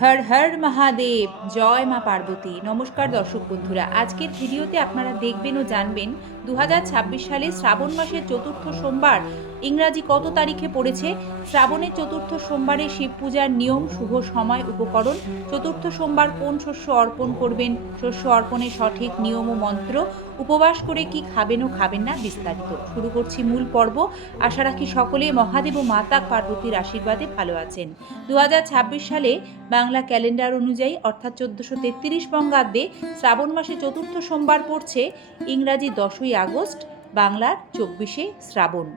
হর হর মহাদেব, জয় মা পার্বতী। নমস্কার দর্শক বন্ধুরা, আজকের ভিডিওতে আপনারা দেখবেন ও জানবেন 2026 সালে শ্রাবণ মাসের চতুর্থ সোমবার ইংরাজি কত তারিখে পড়েছে, শ্রাবণের চতুর্থ সোমবারে শিব পূজার নিয়ম, শুভ সময়, উপকরণ, চতুর্থ সোমবার কোন শস্য অর্পণ করবেন, শস্য অর্পণের সঠিক নিয়ম ও মন্ত্র, উপবাস করে কি খাবেন ও খাবেন না, বিস্তারিত। শুরু করছি মূল পর্ব। আশা রাখি সকলে মহাদেব ও মাতা পার্বতীর আশীর্বাদে ভালো আছেন। 2026 সালে বাংলা ক্যালেন্ডার অনুযায়ী অর্থাৎ 1433 বঙ্গাব্দে শ্রাবণ মাসে চতুর্থ সোমবার পড়ছে ইংরাজি 10ই আগস্ট, বাংলার 24শে শ্রাবণ।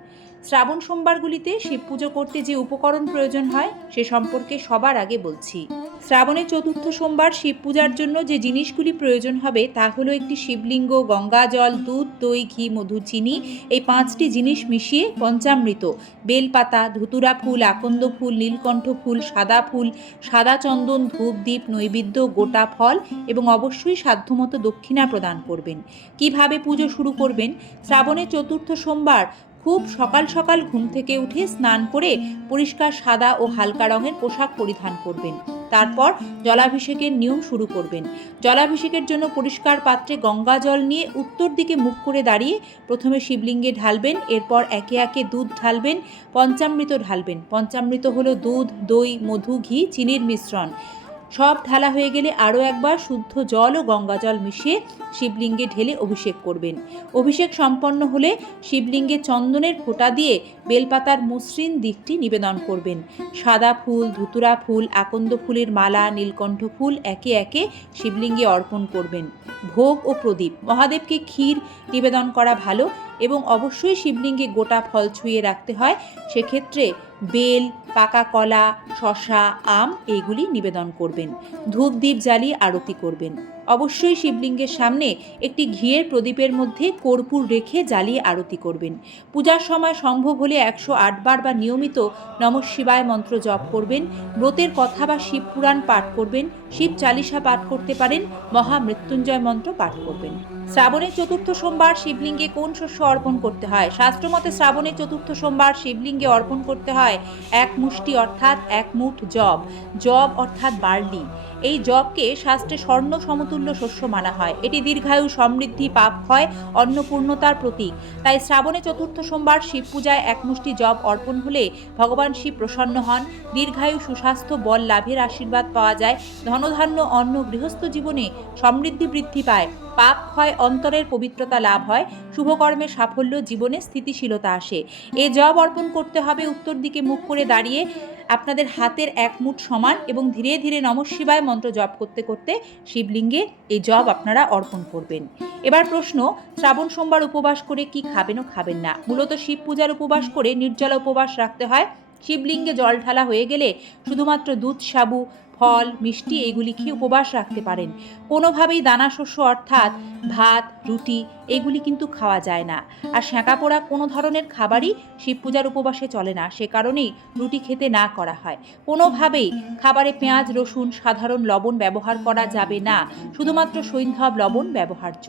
শ্রাবণ সোমবারগুলিতে শিব পুজো করতে যে উপকরণ প্রয়োজন হয় সে সম্পর্কে সবার আগে বলছি। শ্রাবণের চতুর্থ সোমবার শিব পূজার জন্য যে জিনিসগুলি প্রয়োজন হবে তা হলো একটি শিবলিঙ্গ, গঙ্গা জল, দুধ, দই, ঘি, মধু, চিনি, এই 5টি জিনিস মিশিয়ে পঞ্চামৃত, বেলপাতা, ধুতুরা ফুল, আকন্দ ফুল, নীলকণ্ঠ ফুল, সাদা ফুল, সাদা চন্দন, ধূপ, দ্বীপ, নৈবেদ্য, গোটা ফল এবং অবশ্যই সাধ্যমতো দক্ষিণা প্রদান করবেন। কিভাবে পুজো শুরু করবেন? শ্রাবণের চতুর্থ সোমবার খুব সকাল সকাল ঘুম থেকে উঠে স্নান করে পরিষ্কার সাদা ও হালকা রঙের পোশাক পরিধান করবেন। তারপর জলাভিষেকের নিয়ম শুরু করবেন। জলাভিষেকের জন্য পরিষ্কার পাত্রে গঙ্গা জল নিয়ে উত্তর দিকে মুখ করে দাঁড়িয়ে প্রথমে শিবলিঙ্গে ঢালবেন, এরপর একে একে দুধ ঢালবেন, পঞ্চামৃত ঢালবেন। পঞ্চামৃত হলো দুধ, দই, মধু, ঘি, চিনির মিশ্রণ। সব ঢালা হয়ে গেলে আরও একবার শুদ্ধ জল ও গঙ্গা জল মিশিয়ে শিবলিঙ্গে ঢেলে অভিষেক করবেন। অভিষেক সম্পন্ন হলে শিবলিঙ্গে চন্দনের ফোঁটা দিয়ে বেলপাতার মসৃণ দিকটি নিবেদন করবেন। সাদা ফুল, ধুতুরা ফুল, আকন্দ ফুলের মালা, নীলকণ্ঠ ফুল একে একে শিবলিঙ্গে অর্পণ করবেন। ভোগ ও প্রদীপ, মহাদেবকে ক্ষীর নিবেদন করা ভালো এবং অবশ্যই শিবলিঙ্গে গোটা ফল ছুঁয়ে রাখতে হয়। সেক্ষেত্রে বেল, পাকা কলা, শশা, আম এইগুলি নিবেদন করবেন। ধূপ দ্বীপ জ্বালিয়ে আরতি করবেন। অবশ্যই শিবলিঙ্গের সামনে একটি ঘিয়ের প্রদীপের মধ্যে কর্পূর রেখে জ্বালিয়ে আরতি করবেন। পূজার সময় সম্ভব হলে 108 বার বা নিয়মিত নমঃ শিবায় মন্ত্র জপ করবেন। ব্রতের কথা বা শিব পুরাণ পাঠ করবেন। শিব চালিসা পাঠ করতে পারেন। মহামৃত্যুঞ্জয় মন্ত্র পাঠ করবেন। শ্রাবণের চতুর্থ সোমবার শিবলিঙ্গে কোন শস্য অর্পণ করতে হয়? শাস্ত্রমতে শ্রাবণের চতুর্থ সোমবার শিবলিঙ্গে অর্পণ করতে হয় 1 মুষ্টি অর্থাৎ 1 মুঠ জব। জব অর্থাৎ বার্লি। এই জবকে শাস্ত্রে স্বর্ণ সমতুল্য শস্য মানা হয়। এটি দীর্ঘায়ু, সমৃদ্ধি, পাপ ক্ষয়, অন্নপূর্ণতার প্রতীক। তাই শ্রাবণে চতুর্থ সোমবার শিব পূজায় 1 মুষ্টি জব অর্পণ হলে ভগবান শিব প্রসন্ন হন। দীর্ঘায়ু, সুস্বাস্থ্য, বল লাভের আশীর্বাদ পাওয়া যায়। ধনধান্য, অন্ন, গৃহস্থ জীবনে সমৃদ্ধি বৃদ্ধি পায়। পাপ ক্ষয়, অন্তরের পবিত্রতা লাভ হয়। শুভকর্মের সাফল্য, জীবনে স্থিতিশীলতা আসে। এ জব অর্পণ করতে হবে উত্তর দিকে মুখ করে দাঁড়িয়ে। আপনাদের হাতের 1 মুঠ সমান এবং ধীরে ধীরে নমঃ শিবায় মন্ত্র জপ করতে করতে শিবলিঙ্গে এই জব আপনারা অর্পণ করবেন। এবার প্রশ্ন, শ্রাবণ সোমবার উপবাস করে কি খাবেন ও খাবেন না? মূলত শিব পূজার উপবাস করে নির্জলা উপবাস রাখতে হয়। শিবলিঙ্গে জল ঢালা হয়ে গেলে শুধুমাত্র দুধ, সাবু, ফল, মিষ্টি এগুলি খেয়ে উপবাস রাখতে পারেন। কোনোভাবেই দানা শস্য অর্থাৎ ভাত, রুটি এগুলি কিন্তু খাওয়া যায় না। আর সেঁকা পোড়া কোনো ধরনের খাবারই শিব পূজার উপবাসে চলে না, সে কারণেই রুটি খেতে না করা হয়। কোনোভাবেই খাবারে পেঁয়াজ, রসুন, সাধারণ লবণ ব্যবহার করা যাবে না। শুধুমাত্র সৈন্ধব লবণ ব্যবহার্য।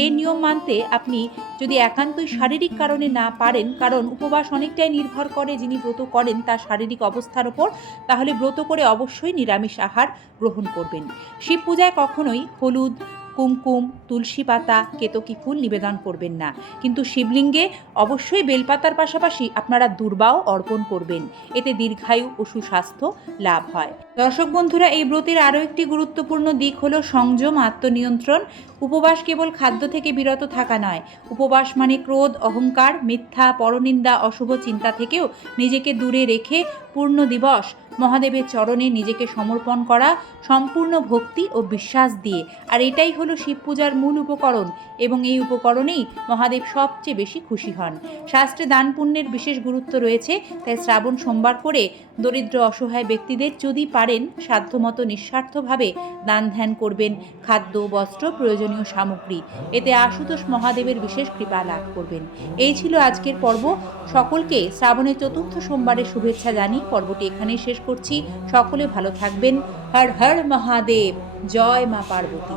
এই নিয়ম মানতে আপনি যদি একান্তই শারীরিক কারণে না পারেন, কারণ উপবাস অনেকটাই নির্ভর করে যিনি ব্রত করেন তার শারীরিক অবস্থার ওপর, তাহলে ব্রত করে অবশ্যই নিরামিষ আহার গ্রহণ করবেন। শিব পূজায় কখনোই হলুদ, কুমকুম, তুলসী পাতা, কেতকী ফুল নিবেদন করবেন না। কিন্তু শিবলিঙ্গে অবশ্যই বেলপাতার পাশাপাশি আপনারা দূর্বাও অর্পণ করবেন। এতে দীর্ঘায়ু ও সুস্বাস্থ্য লাভ হয়। দর্শক বন্ধুরা, এই ব্রতের আরও একটি গুরুত্বপূর্ণ দিক হলো সংযম, আত্মনিয়ন্ত্রণ। উপবাস কেবল খাদ্য থেকে বিরত থাকা নয়। উপবাস মানে ক্রোধ, অহংকার, মিথ্যা, পরনিন্দা, অশুভ চিন্তা থেকেও নিজেকে দূরে রেখে পূর্ণ দিবস মহাদেবের চরণে নিজেকে সমর্পণ করা, সম্পূর্ণ ভক্তি ও বিশ্বাস দিয়ে। আর এটাই হলো শিব পূজার মূল উপকরণ এবং এই উপকরণেই মহাদেব সবচেয়ে বেশি খুশি হন। শাস্ত্রে দান পুণ্যের বিশেষ গুরুত্ব রয়েছে। তাই শ্রাবণ সোমবার করে দরিদ্র অসহায় ব্যক্তিদের যদি পারেন সাধ্যমতো নিঃস্বার্থভাবে দান ধ্যান করবেন। খাদ্য, বস্ত্র, প্রয়োজনীয় সামগ্রী, এতে আশুতোষ মহাদেবের বিশেষ কৃপা লাভ করবেন। এই ছিল আজকের পর্ব। সকলকে শ্রাবণের চতুর্থ সোমবারের শুভেচ্ছা জানিয়ে পর্বটি এখানেই শেষ করছি। সকলে ভালো থাকবেন। হর হর মহাদেব, জয় মা পার্বতী।